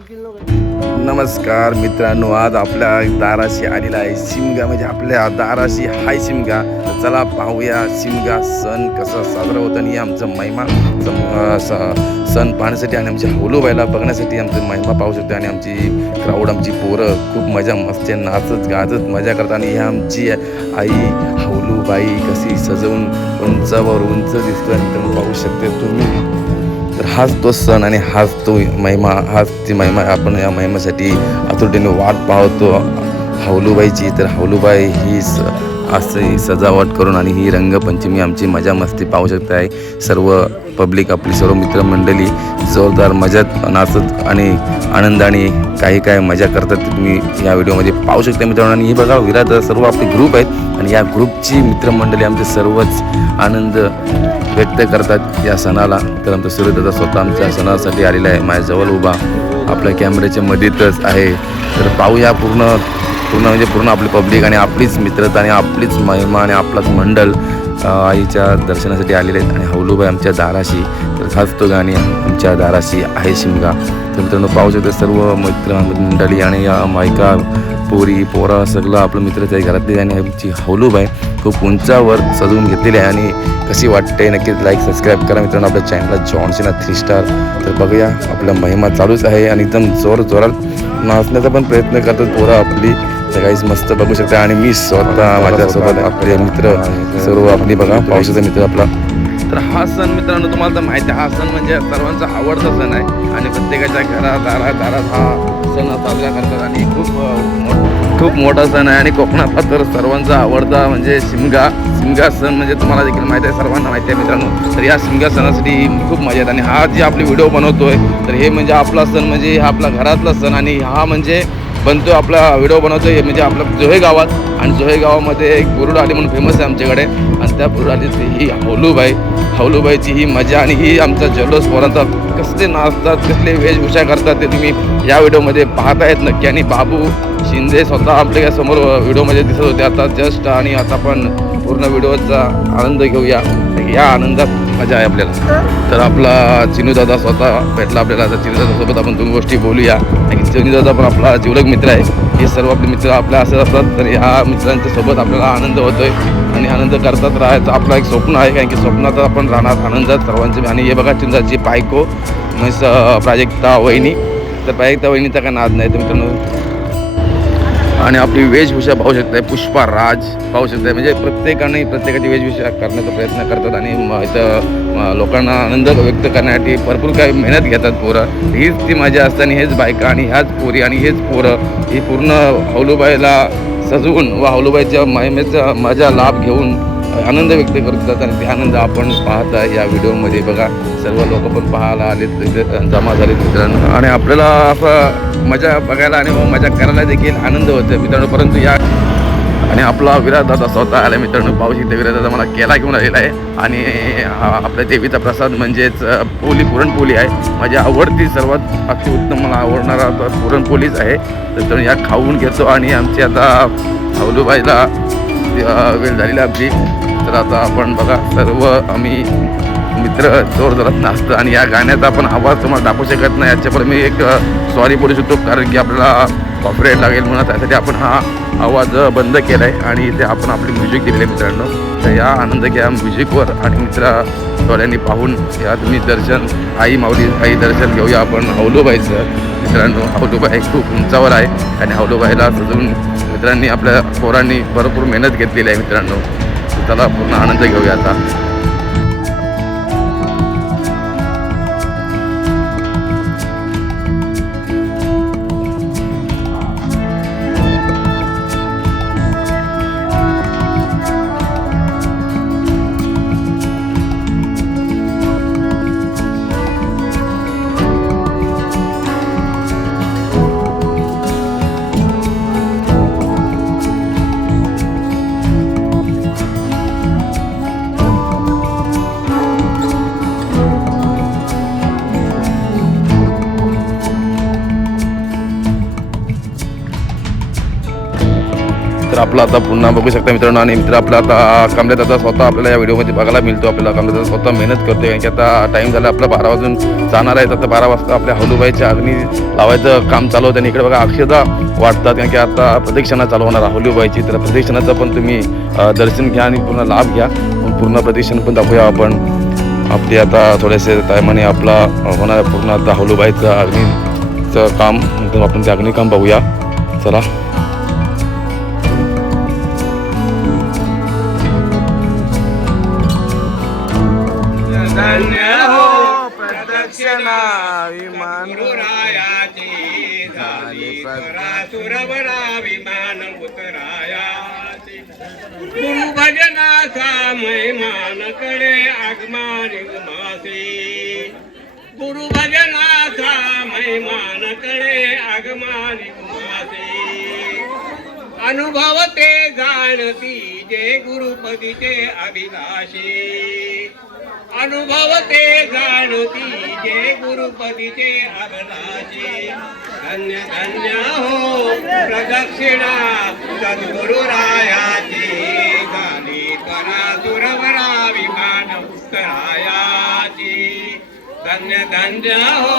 नमस्कार मित्रांनो आज आपल्या दाराशी आलेला आहे शिमगा म्हणजे आपल्या दाराशी हाय शिमगा चला पाहूया शिमगा सण कसा साजरा होतो आणि आमचं महिमा स- सण पाहण्यासाठी आणि आमच्या हौलूबाईला बघण्यासाठी आमचं महिमा पाहू शकतो आणि आमची क्राऊड आमची पोरं खूप मजा मस्ते नाचत गाजत मजा करतात. आणि ही आमची आई हौलूबाई कशी सजवून उंचावर उंच दिसतो आणि तुम्ही पाहू शकते तुम्ही तर हाच तो सण आणि हाच तो महिमा हाच ती महिमा आपण या महिमेसाठी आतुरतेने वाट पाहतो. हौलूबाईची तर हौलूबाई ही स असे सजावट करून आणि ही रंगपंचमी आमची मजा मस्ती पाहू शकते आहे सर्व पब्लिक आपली सर्व मित्रमंडळी जोरदार मजात नाचत आणि आनंदाने काही काय मजा करतात तुम्ही या व्हिडिओमध्ये पाहू शकता मित्रांनो. आणि हे बघा विराट सर्व आपले ग्रुप आहेत आणि या ग्रुपची मित्रमंडळी आमचे सर्वच आनंद व्यक्त करतात या सणाला. तर आमचा सूर्यदादा स्वतः आमच्या सणासाठी आलेला आहे. माझ्याजवळ उभा आपल्या कॅमेऱ्याच्या मध्येतच आहे. तर पाहूया पूर्ण पूर्ण म्हणजे पूर्ण आपली पब्लिक आणि आपलीच मित्रता आणि आपलीच महिमा आणि आपलाच मंडळ आईच्या दर्शनासाठी आलेले आहेत. आणि हौलूबाई आमच्या दाराशी तर खास तो गाणी आमच्या दाराशी आहे शिमगा. तर मित्रांनो पाहू शकतो सर्व मित्र मंडळी आणि या मायका पोरी पोरा सगळं आपलं मित्रच आहे घरातले. आणि आमची हौलूबाई खूप उंचावर सजवून घेतलेली आहे. आणि कशी वाटते नक्कीच लाईक सबस्क्राईब करा मित्रांनो. आपल्या चॅनलला जॉन्सन थ्री स्टार तर बघूया आपला महिमा चालूच आहे आणि एकदम जोर जोरात नाचण्याचा पण प्रयत्न करतात पोरं आपली. तर काहीच मस्त बघू शकता. आणि मी स्वतः माझ्यासोबत आपले मित्र सर्व आपली बघा शकता मित्र आपला. तर हा सण मित्रांनो तुम्हाला तर माहिती आहे हा सण म्हणजे सर्वांचा आवडता सण आहे. आणि प्रत्येकाच्या घरात दारात दारात हा सण साजरा करतात आणि खूप खूप मोठा सण आहे. आणि कोकणातला तर सर्वांचा आवडता म्हणजे शिमगा शिमगा सण म्हणजे तुम्हाला देखील माहिती आहे सर्वांना माहिती आहे मित्रांनो. तर या शिमगा सणासाठी खूप मजा येते. आणि हा जे आपली व्हिडिओ बनवतोय तर हे म्हणजे आपला सण म्हणजे हा आपला घरातला सण आणि हा म्हणजे बनतो आपला व्हिडिओ बनवतो आहे म्हणजे आपल्या जोहे गावात. आणि जोहे गावामध्ये एक बुरुड आली म्हणून फेमस आहे आमच्याकडे. आणि त्या बुरुड आलीची ही हौलूबाई हौलूबाईची ही मजा आणि ही आमचा जल्लोष पोरांचा कसले नाचतात कसले वेशभूषा करतात ते तुम्ही या व्हिडिओमध्ये पाहत आहेत नक्की. आणि बाबू शिंदे स्वतः आपल्यासमोर व्हिडिओमध्ये दिसत होते. आता जस्ट आणि आता पण पूर्ण व्हिडिओचा आनंद घेऊया. या आनंदात मजा आहे आपल्याला. तर आपला चिनूदादा स्वतः भेटला आपल्याला. तर चिनूदादासोबत आपण दोन गोष्टी बोलूया. आणि चिनूदादा पण आपला जीवलग मित्र आहे. हे सर्व आपले मित्र आपल्या असत असतात. तर ह्या मित्रांच्या सोबत आपल्याला आनंद होतोय. आणि आनंद करतात राहायचं. आपलं एक स्वप्न आहे. कारण की स्वप्नात आपण राहणार आनंदात. सर्वांचे आणि हे बघा चिंताची बायको म्हणजे प्राजक्ता वहिनी. तर प्राजक्ता वहिनीचा काय नाद नाही तर मित्रांनो. आणि आपली वेशभूषा पाहू शकताय पुष्पा राज पाहू शकताय. म्हणजे प्रत्येकाने प्रत्येकाची वेशभूषा करण्याचा प्रयत्न करतात आणि इथं लोकांना आनंद व्यक्त करण्यासाठी भरपूर काही मेहनत घेतात पोरं. हीच ती मजा असते आणि हेच बायका आणि ह्याच पोरी आणि हेच पोरं. ही पूर्ण हौलूबाईला सजवून व हौलूबाईच्या महिमेचा मजा लाभ घेऊन आनंद व्यक्त करतात आणि ते आनंद आपण पाहता या व्हिडिओमध्ये. बघा सर्व लोक पण पाहायला आलेत इथे जमा झालेत मित्रांनो. आणि आपल्याला असं मजा बघायला आणि मग मजा करायला देखील आनंद होतो मित्रांनो. परंतु या आणि आपला विराट दादा स्वतः आला मित्रांनो. पाऊस इथे विराट दादा मला केला घेऊन आलेला आहे. आणि आपल्या देवीचा प्रसाद म्हणजेच पोली पुरणपोळी आहे. माझी आवडती सर्वात अतिउत्तम मला आवडणारा पुरणपोलीच पुरणपोळीच आहे. तर या खाऊन घेतो आणि आमची आता भाऊलूबाईला वेळ झालेली आमची. तर आता आपण बघा सर्व आम्ही मित्र जोर जोरात नाचतो आणि या गाण्याचा आपण आवाज तुम्हाला दाखवू शकत नाही. याच्यावर मी एक सॉरी बोलू शकतो कारण की आपल्याला कॉपरेट लागेल म्हणून. त्यासाठी आपण हा आवाज बंद केला आहे आणि इथे आपण आपली म्युझिक दिलेली आहे मित्रांनो. तर या आनंद घ्या म्युझिकवर आणि मित्र डोळ्यांनी पाहून या तुम्ही दर्शन आई माऊली आई दर्शन घेऊया आपण. हौलूबाईचं मित्रांनो हे खूप उंचावर आहे आणि हौलूबाईला सजून मित्रांनी आपल्या पोरांनी भरपूर मेहनत घेतलेली आहे मित्रांनो. त्याला पूर्ण आनंद घेऊया आता. तर आपला आता पुन्हा बघू शकता मित्रांनो. आणि मित्र आपला आता कमल्यात आता स्वतः आपल्याला या व्हिडिओमध्ये बघायला मिळतो. आपल्याला कमल्यात स्वतः मेहनत करतो कारण की आता टाईम झाला आपला बारा वाजून जाणार आहे. आता बारा वाजता आपल्या हलूबाईच्या अग्नी लावायचं काम चालू होतं. आणि इकडे बघा अक्षता वाटतात कारण की आता प्रदक्षिणा चालू होणार आहे हलूबाईची. तर प्रदक्षिणाचं पण तुम्ही दर्शन घ्या आणि पूर्ण लाभ घ्या. पूर्ण प्रदक्षिण पण दाखवूया आपण. आपली आता थोडेसे टायमाने आपला होणार पूर्ण आता हलूबाईचं अग्नीचं काम. आपण ते अग्निकाम बघूया. चला. विमान गुरुरायाची झाली. सुरवरा विमान उतरायाची. गुरु भजनाचा मासे गुरु भजनाचा मासे अनुभव ते जाणती जे गुरुपदीचे अभिलाषी. अनुभव ते जाणती जे गुरुपदीचे अभिलाषी धन्य धन्य हो प्रदक्षिणा सद्गुरुरायाची. झाली करा सुरवरा विमान उत्तरायाची. धन्य धन्य हो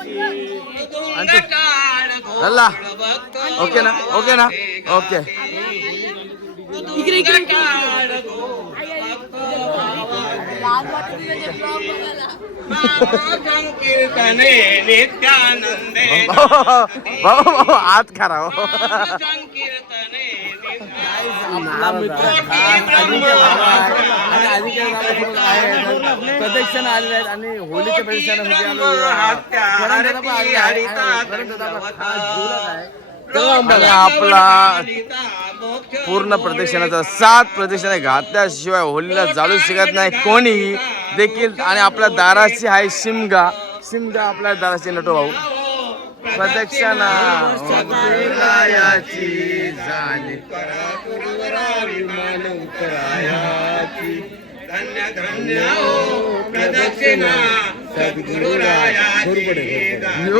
हो चला. ओके ना? ओके ना? ओके भाऊ भाऊ हात खरा हो प्रदक्षिण आलेले आहेत आणि होलीच्या प्रदक्षिणासाठी आपला पूर्ण प्रदक्षिणाचा सात प्रदक्षिणा घातल्याशिवाय होलीला जाळू शकत नाही कोणीही. देखील आणि आपल्या दाराशी आहे शिमगा. शिमगा आपल्या दाराशी नटो भाऊ. प्रदक्षिणा सद्गुरुरायाची झाली धन्य धन्य हो प्रदक्षिणा. सद्गुरुरायाची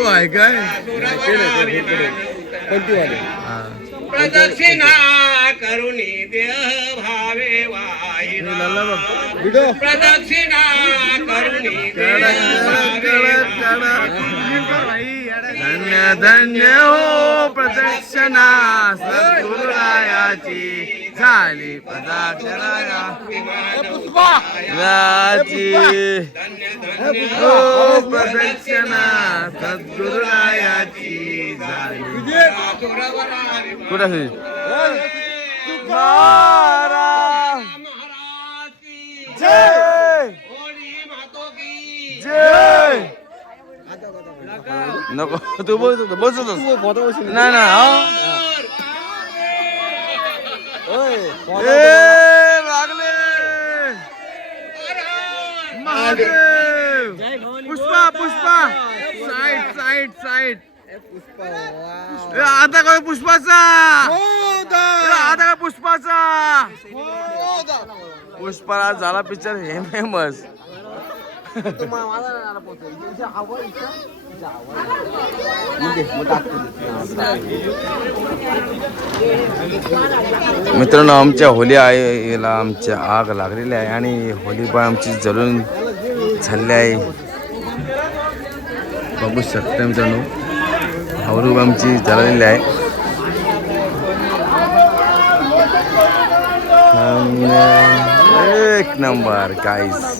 आहे काय? प्रदक्षिणा करुणी देह भावे वाहिना प्रदक्षिणा करुणी देह भावे धन्य हो प्रदक्षिणा. सद्गुरुरायाची झाली प्रदक्षिणा याची हो प्रदक्षिणा. सद्गुरुरायाची झाली. कुठं? महाराज. जय. जय. नको. तू बोल नाही ना ए लागले. Pushpa Pushpa. Side side side. आता काय पुष्पाचा? आता काय पुष्पाचा? पुष्पाला झाला पिक्चर हे फेमस मित्रांनो आमच्या होली आईला आमच्या आग लागलेली आहे आणि होली पण आमची जळून झाली आहे. बघू शकता मित्रांनो हवरूप आमची जळलेली आहे. एक नंबर काहीच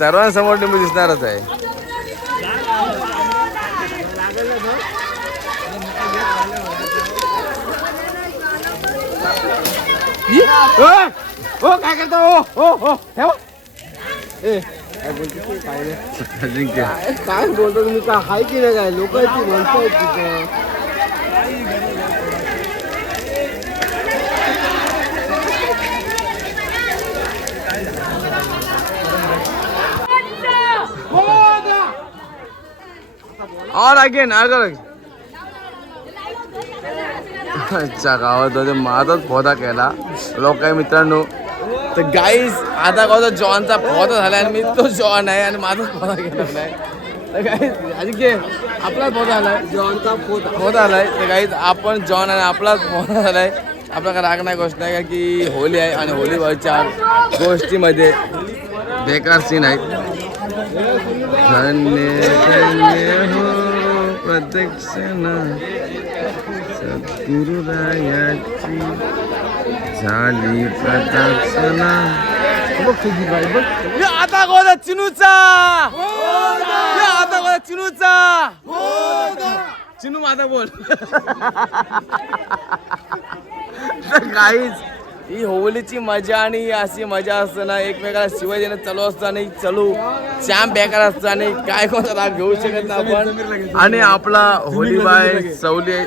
सर्वांसमोर लिंबू दिसणारच आहे. हो काय करता? हो हो हो ठेवा जिंके काय बोलतो तुम्ही काय हाय की नाही काय? लोकांची माणसं आहेत तिथं? और अगेन अगर अच्छा गावात होते माझाच पोधा केला लोक काय मित्रांनो तर गाईज आता गावचा जॉनचा पोधा झाला आणि मी तो जॉन आहे आणि माझाच पोधा केला नाही तर गाईज अजिंक्य आपलाच पोधा आलाय जॉनचा पोत पोधा आलाय तर गाईज आपण जॉन आणि आपलाच पोधा झालाय आपला काय राग नाही गोष्ट नाही का की होली आहे आणि होलीवरच्या गोष्टीमध्ये बेकार सीन आहेत धन्य धन्य हो प्रदक्षिणा। सद्गुरुरायाची झाली प्रदक्षिणा या आता गोदा चिनूचा! या आता गोदा चिनूचा! चिनू माझा बोल. काहीच ही होलीची मजा आणि अशी मजा असताना एकमेकाला शिवाय देणं चालू असताना चलू. श्याम बेकार असताना काय कोणता राग घेऊ शकत नाही आपण. आणि आपला होलीबाय सवली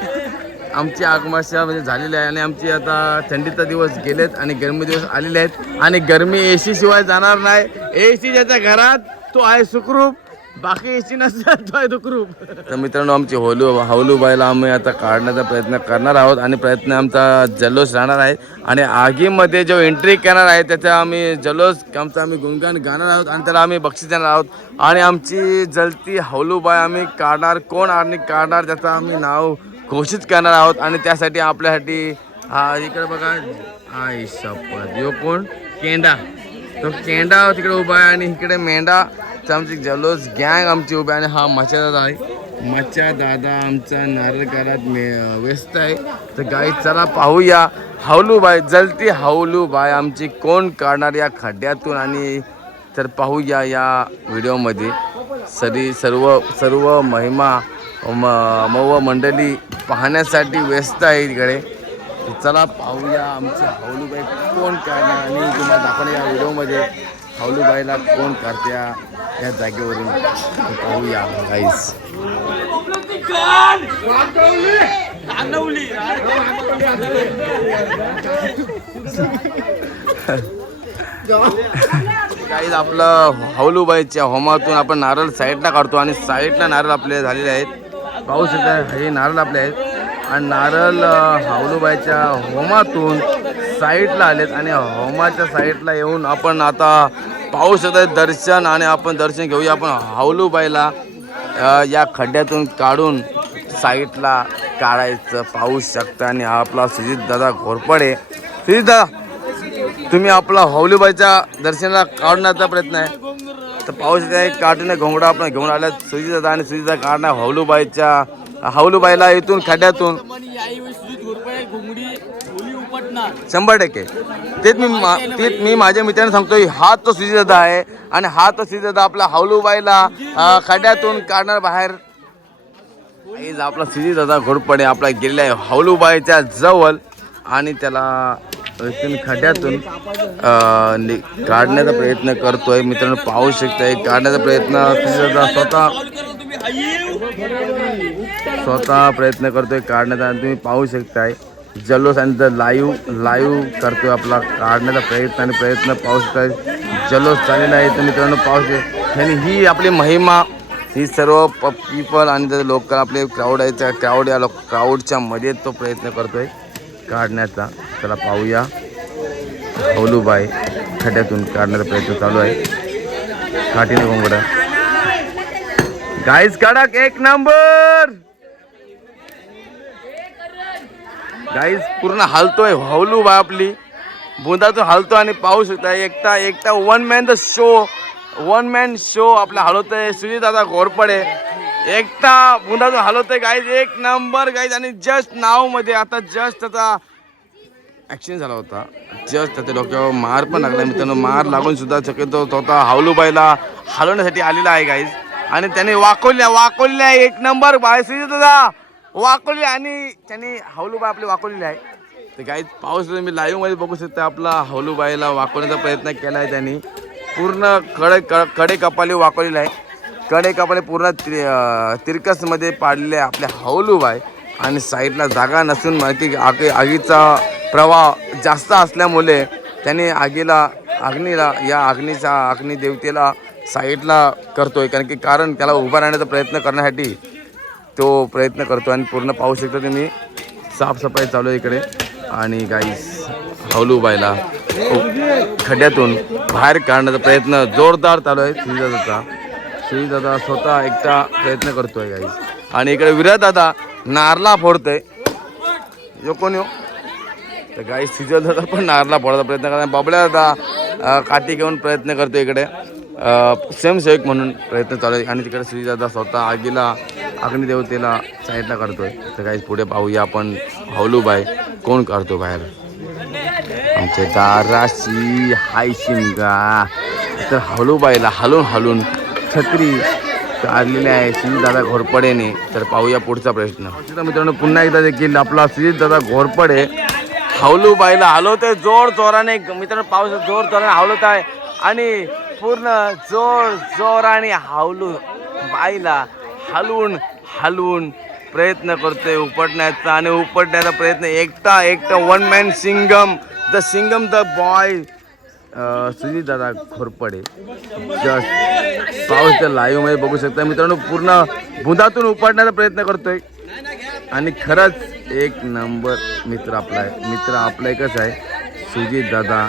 आमची आगमाशा म्हणजे झालेली आहे आणि आमची आता थंडीचा दिवस गेलेत आणि गरमी दिवस आलेले आहेत. आणि गरमी ए शिवाय जाणार नाही. ए सी ज्याच्या घरात तो आहे सुखरूप. बाकी एसी तो तर मित्रांनो आमची होलू हवलूबाईला आम्ही आता काढण्याचा प्रयत्न करणार आहोत आणि प्रयत्न आमचा जल्लोष राहणार आहे. आणि आगीमध्ये जो एंट्री करणार आहे त्याचा आम्ही जल्लोष आमचा आम्ही गुणगान गाणार आहोत आणि त्याला आम्ही बक्षीस देणार आहोत. आणि आमची जलती हवलूबाई आम्ही काढणार. कोण आणि काढणार त्याचं आम्ही नाव घोषित करणार आहोत. आणि त्यासाठी आपल्यासाठी हा इकडे बघा. आई शपथ. यो कोण? केंडा. तो केंडा तिकडे उभा आहे आणि इकडे मेंढा. तर आमची जल्लोष गँग आमची उभी आहे आणि हा मच्छा दादा आहे. मच्छा दादा आमचा नारळकारात मे व्यस्त आहे. तर गाई चला पाहूया. हावलूबाई जलती हावलूबाई आमची कोण काढणार या खड्ड्यातून? आणि तर पाहूया या व्हिडिओमध्ये. सरी सर्व सर्व महिमा म मव मंडळी पाहण्यासाठी व्यस्त आहे इकडे. चला पाहूया आमची हावलूबाई कोण काढणार आणि तुम्हाला दाखवणार या व्हिडिओमध्ये. हावलूबाईला कोण करत्या या जागेवरून पाहूया गाईस काहीच आपलं हवलूबाईच्या होमातून आपण नारळ साईडला काढतो आणि साईडला नारळ आपले झालेले आहेत. पाहू शकता हे नारळ आपले आहेत. आणि नारळ हावलूबाईच्या होमातून साईडला आलेत आणि होमाच्या साईडला येऊन आपण आता पाहू शकता दर्शन आणि आपण दर्शन घेऊया आपण हावलूबाईला. या खड्ड्यातून काढून साईडला काढायचं पाहू शकता आणि हा आपला सुजित दादा घोरपडे. सुजित दादा तुम्ही आपला हौलीबाईच्या दर्शनाला काढण्याचा प्रयत्न आहे. तर पाहू शकता एक कार्टून घोंगडा आपण घेऊन आल्यात सुजिता आणि सुजिता काढणार हौलूबाईच्या हौलूबाईला इथून खड्ड्यातून. शंभर टक्के. तेच मी मा- तेच मी माझ्या मित्रांना सांगतोय हा तो सुजिता आहे आणि हा तो सुजिता आपला हौलूबाईला खड्ड्यातून काढणार बाहेर. आपला सिजी दादा घोडपणे आपला गेलेला आहे हाऊलूबाईच्या जवळ आणि त्याला इथून खड्ड्यातून नि- काढण्याचा प्रयत्न करतोय. मित्रांनो पाहू शकताय काढण्याचा प्रयत्न सिजी दादा स्वतः स्वतः प्रयत्न करतोय काढण्याचा आणि तुम्ही पाहू शकताय. जल्लोष आणि लाईव्ह लाईव्ह करतोय आपला काढण्याचा प्रयत्न आणि प्रयत्न पाहू शकताय. जल्लोष झालेला आहे तर मित्रांनो पाहू शकता आणि ही आपली महिमा ही सर्व प पीपल आणि त्याचे लोक आपले क्राऊड आहे त्या क्राऊड या लोक क्राऊडच्या मध्ये तो प्रयत्न करतोय काढण्याचा. त्याला पाहूया. हौलूबाई खड्ड्यातून काढण्याचा प्रयत्न चालू आहे. काठीने घोंगडा. गाईज काढा एक नंबर गाईज पूर्ण हालतोय. हौलू बा आपली. बुंदातून हालतो आणि पाऊस होत आहे एकटा एकटा one man the show one man show आपला हलवतोय सुजित दादा घोरपडे एकटा बुंदातून हलवतोय गाईज एक नंबर गाईज आणि जस्ट नावमध्ये आता जस्ट त्याचा ॲक्सिडेंट झाला होता. जस्ट त्याच्या डोक्यावर मार पण लागला. मित्रांनो मार लागून सुद्धा शक्यतो तो आता हावलूबाईला हलवण्यासाठी आलेला आहे गाईज आणि त्याने वाकोल्या वाकोल्या एक नंबर बाय दादा वाकोली आणि त्याने हावलूबाई आपली वाकोलेली आहे. तर काही पाऊस तुम्ही लाईव्हमध्ये बघू शकता आपला हावलूबाईला वाकवण्याचा प्रयत्न केला आहे त्यांनी. पूर्णकडे क- कडे कपाली वाकवलेला आहे. कडे कपाली पूर्ण ति तिरकसमध्ये पाडलेले आपले हावलूबाई. आणि साईडला जागा नसून माहिती आगी आगीचा प्रवाह जास्त असल्यामुळे त्यांनी आगीला अग्नीला या अग्नीचा अग्नी देवतेला साईडला करतोय. कारण की कारण त्याला उभा राहण्याचा प्रयत्न करण्यासाठी तो प्रयत्न करतो आणि पूर्ण पाहू शकता तुम्ही. साफसफाई चालू आहे इकडे. आणि गाई हौलू बायला खड्ड्यातून बाहेर काढण्याचा प्रयत्न जोरदार चालू आहे. श्रीदादाचा श्रीदादा स्वतः एकटा प्रयत्न करतो आहे काही आणि इकडे विराजदादा नारला फोडतोय. यो कोण यो? तर गाई सिजल दादा पण नारला फोडायचा प्रयत्न करतात बाबड्या दादा काठी घेऊन प्रयत्न करतो इकडे. स्वयंसेवक म्हणून प्रयत्न चालू आहे. आणि तिकडे श्रीदादा स्वतः आगीला अग्निदेवतेला साईडला करतोय तर काही पुढे पाहूया आपण हावलूबाई. कोण करतो बाहेर? आमच्या दाराशी हाय शिमगा तर हळूबाईला हलून हलून छत्री काढलेली आहे दादा घोरपडेने. तर पाहूया पुढचा प्रश्न. तर मित्रांनो पुन्हा एकदा देखील आपला दादा घोरपडे हवलूबाईला हलवते जोर जोराने मित्रांनो पाऊस जोर जोराने हवलत आहे. आणि पूर्ण जोर जोराने हावलू बाईला हलवून हलवून प्रयत्न करतोय उपटण्याचा आणि उपटण्याचा प्रयत्न एकटा एकटा one man Singham the Singham the boy Sujit दादा खोरपडे. जस्ट पाऊस लाईव्हमध्ये बघू शकता मित्रांनो पूर्ण बुधातून उपटण्याचा प्रयत्न करतोय. आणि खरंच एक नंबर मित्र आपला आहे मित्र आपला एकच आहे. सुजित दादा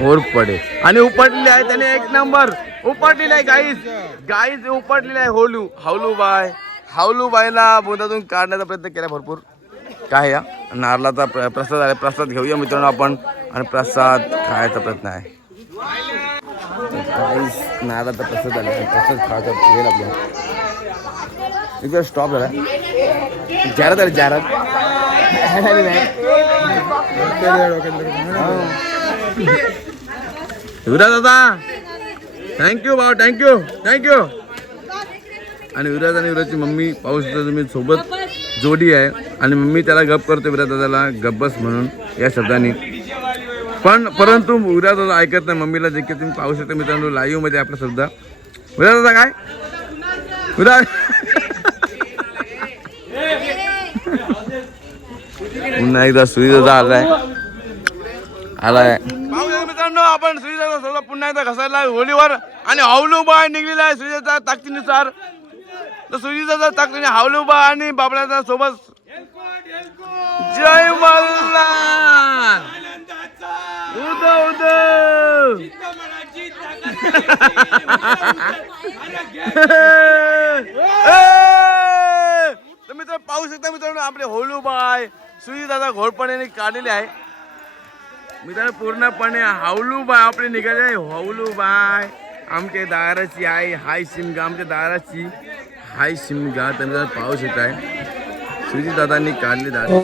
होरपडे आणि उपटलेले आहे त्याने एक नंबर उपटलेला आहे गाईज गाईज उपटलेला आहे होलू. हावलू बाय हावलू बायला बोंदातून काढण्याचा प्रयत्न केला भरपूर. काय या? नारळाचा प्र- प्रसाद आहे. प्रसाद घेऊया मित्रांनो आपण. आणि प्रसाद खायचा प्रयत्न आहे. नारळाचा प्रसाद आला. प्रसाद खायचा वेळ आपल्याला एकदा स्टॉप झाला. जाहिरात आली जाहिरात. विराज दादा. थँक्यू भाऊ. थँक्यू थँक्यू आणि विराज आणि विराजची मम्मी पाहू शकता तुम्ही सोबत जोडी आहे. आणि मम्मी त्याला गप करतो विराज दादाला गब्बस म्हणून या शब्दाने. पण परंतु विराज दादा ऐकत नाही मम्मीला देखील तुम्ही पाहू शकता मित्रांनो लाईव्हमध्ये आपला शब्द. विराज दादा काय? विराज पुन्हा एकदा सुईदादा आलाय. आलाय. मित्रांनो आपण सुईदादा पुन्हा एकदा घसायला होलीवर आणि हावलूबा निघलेला आहे सुईदाचा ताकदीनुसार. तर सुईदाचा ताकदीने हावलूबा आणि बाबळ्याचा सोबत जय मल्हार. उद उद. तर मित्र पाहू शकता मित्रांनो आपले होलूबाय सुई दादा घोडपणे काढलेले आहे. मित्रांनो पूर्णपणे हावलूबाय आपले निघाले आहे. आमच्या दाराची आई हाय शिमगा आमच्या दाराची. हाय शिमगा तर पाऊस येत आहे सुजी दादांनी काढले दादा